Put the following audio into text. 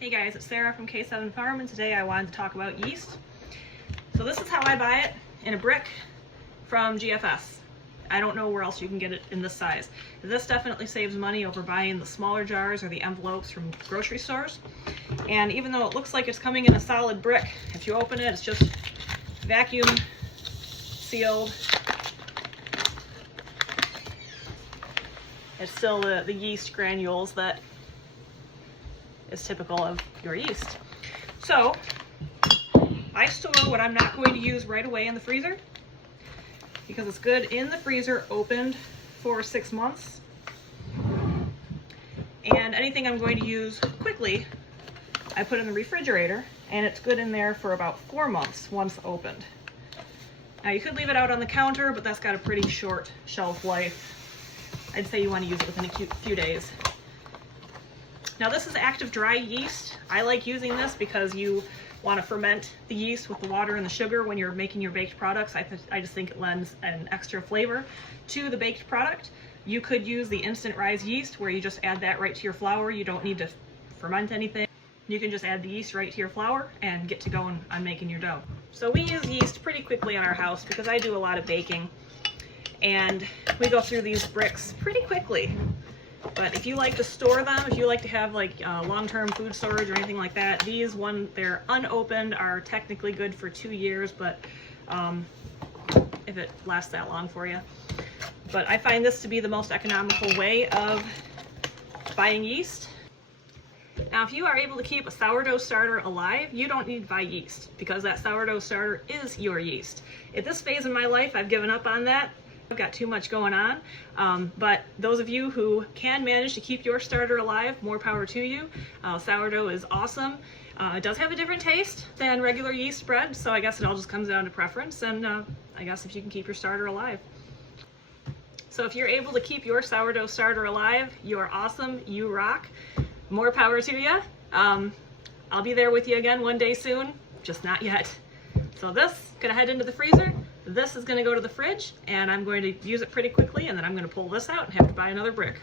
Hey guys, it's Sarah from K7 Farm, and today I wanted to talk about yeast. So this is how I buy it in a brick from GFS. I don't know where else you can get it in this size. This definitely saves money over buying the smaller jars or the envelopes from grocery stores. And even though it looks like it's coming in a solid brick, if you open it, it's just vacuum sealed. It's still the yeast granules that is typical of your yeast. So I store what I'm not going to use right away in the freezer because it's good in the freezer opened for 6 months. And anything I'm going to use quickly, I put in the refrigerator, and it's good in there for about 4 months once opened. Now you could leave it out on the counter, but that's got a pretty short shelf life. I'd say you want to use it within a few days. Now this is active dry yeast. I like using this because you want to ferment the yeast with the water and the sugar when you're making your baked products. I just think it lends an extra flavor to the baked product. You could use the instant rise yeast where you just add that right to your flour. You don't need to ferment anything. You can just add the yeast right to your flour and get to going on making your dough. So we use yeast pretty quickly in our house because I do a lot of baking, and we go through these bricks pretty quickly. But if you like to store them, if you like to have like long-term food storage or anything like that, these they're unopened are technically good for 2 years, but if it lasts that long for you. But I find this to be the most economical way of buying yeast. Now, if you are able to keep a sourdough starter alive, you don't need to buy yeast because that sourdough starter is your yeast. At this phase in my life, I've given up on that. I've got too much going on, but those of you who can manage to keep your starter alive, more power to you. Sourdough is awesome. It does have a different taste than regular yeast bread, so I guess it all just comes down to preference, and I guess if you can keep your starter alive. So if you're able to keep your sourdough starter alive, you are awesome, you rock. More power to you. I'll be there with you again one day soon, just not yet. So this is gonna head into the freezer. This is going to go to the fridge, and I'm going to use it pretty quickly, and then I'm going to pull this out and have to buy another brick.